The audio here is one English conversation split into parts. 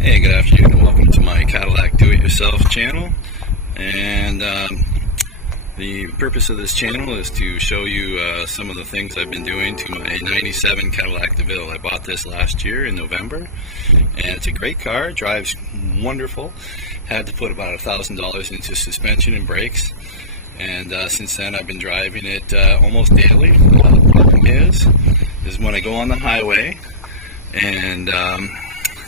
Hey, good afternoon and welcome to my Cadillac Do-It-Yourself channel. And the purpose of this channel is to show you some of the things I've been doing to my 97 Cadillac DeVille. I bought this last year in November, and it's a great car, drives wonderful. Had to put about $1,000 into suspension and brakes, and since then I've been driving it almost daily. The problem is when I go on the highway and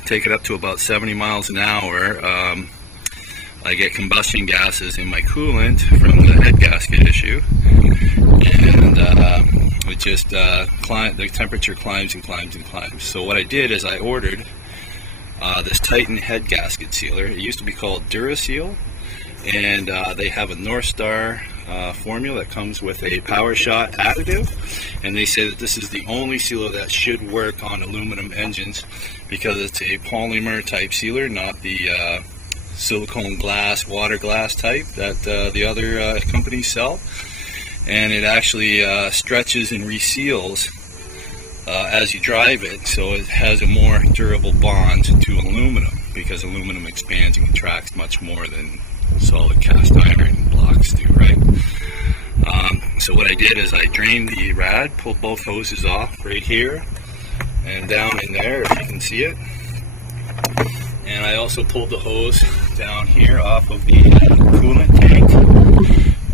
take it up to about 70 miles an hour, I get combustion gases in my coolant from the head gasket issue, and it just the temperature climbs and climbs and climbs. So what I did is I ordered this Titan Head Gsket Sealer. It used to be called DuraSeal, and they have a Northstar formula that comes with a power shot additive, and they say that this is the only sealer that should work on aluminum engines because it's a polymer type sealer, not the silicone glass, water glass type that the other companies sell. And it actually stretches and reseals as you drive it, so it has a more durable bond to aluminum, because aluminum expands and contracts much more than solid cast iron blocks do, right? So what I did is I drained the rad, pulled both hoses off right here and down in there, if you can see it. And I also pulled the hose down here off of the coolant tank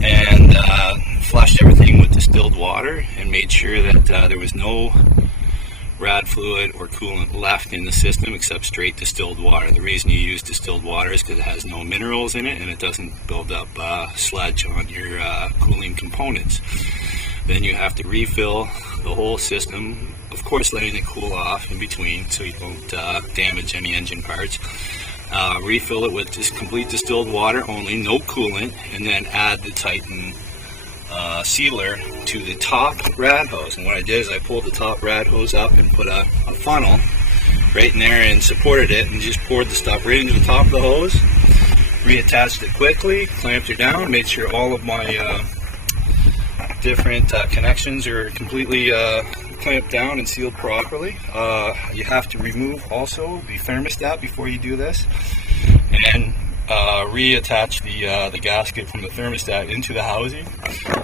and flushed everything with distilled water and made sure that there was no rad fluid or coolant left in the system except straight distilled water. The reason you use distilled water is because it has no minerals in it and it doesn't build up sludge on your cooling components. Then you have to refill the whole system, of course letting it cool off in between so you don't damage any engine parts. Refill it with just complete distilled water only, no coolant, and then add the Titan sealer to the top rad hose. And what I did is I pulled the top rad hose up and put a funnel right in there and supported it, and just poured the stuff right into the top of the hose, reattached it quickly, clamped it down, made sure all of my different connections are completely clamped down and sealed properly. You have to remove also the thermostat before you do this, and reattach the gasket from the thermostat into the housing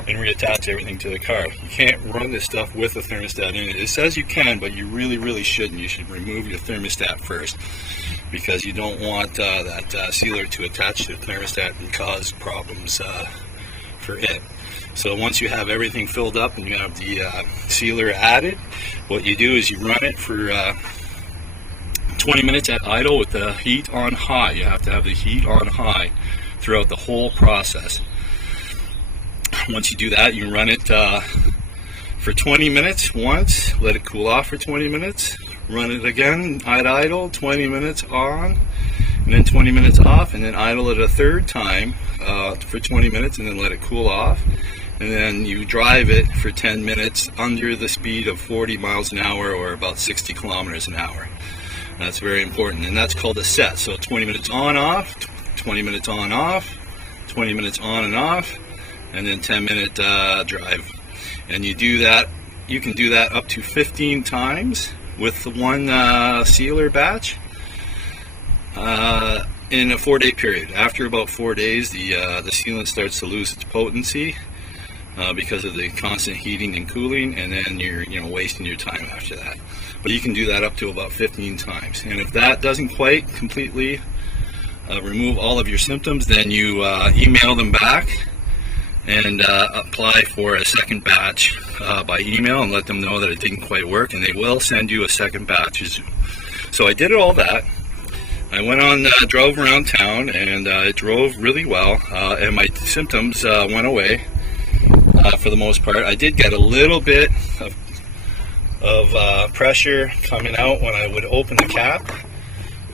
and reattach everything to the car. You can't run this stuff with the thermostat in it. It says you can, but you really shouldn't. You should remove your thermostat first, because you don't want that sealer to attach to the thermostat and cause problems for it. So once you have everything filled up and you have the sealer added, what you do is you run it for 20 minutes at idle with the heat on high. You have to have the heat on high throughout the whole process. Once you do that, you run it for 20 minutes once, let it cool off for 20 minutes, run it again at idle, 20 minutes on, and then 20 minutes off, and then idle it a third time for 20 minutes, and then let it cool off. And then you drive it for 10 minutes under the speed of 40 miles an hour, or about 60 kilometers an hour. That's very important, and that's called a set. So 20 minutes on, off, 20 minutes on, off, 20 minutes on and off, and then 10-minute drive. And you do that, you can do that up to 15 times with the one sealer batch in a 4-day period. After about 4 days, the sealant starts to lose its potency because of the constant heating and cooling, and then you're wasting your time after that. But you can do that up to about 15 times. And if that doesn't quite completely remove all of your symptoms, then you email them back and apply for a second batch by email and let them know that it didn't quite work, and they will send you a second batch. So I did all that. I went on, drove around town, and it drove really well, and my symptoms went away for the most part. I did get a little bit of pressure coming out when I would open the cap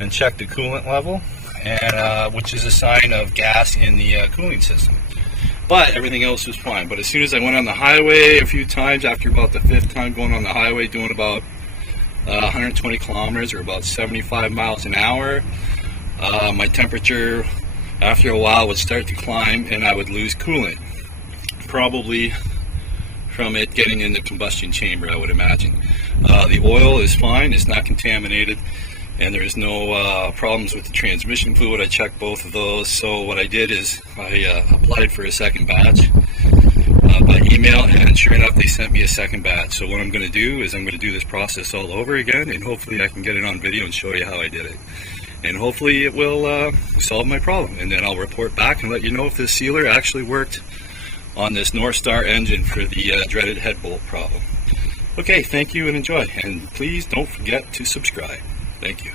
and check the coolant level, and which is a sign of gas in the cooling system. But everything else was fine. But as soon as I went on the highway a few times, after about the 5th time going on the highway, doing about 120 kilometers or about 75 miles an hour, my temperature after a while would start to climb, and I would lose coolant, probably from it getting in the combustion chamber, I would imagine. The oil is fine, it's not contaminated, and there's no problems with the transmission fluid. I checked both of those, so what I did is I applied for a second batch by email, and sure enough they sent me a second batch. So what I'm going to do is I'm going to do this process all over again, and hopefully I can get it on video and show you how I did it, and hopefully it will solve my problem, and then I'll report back and let you know if this sealer actually worked on this Northstar engine for the dreaded head bolt problem. Okay, thank you and enjoy, and please don't forget to subscribe. Thank you.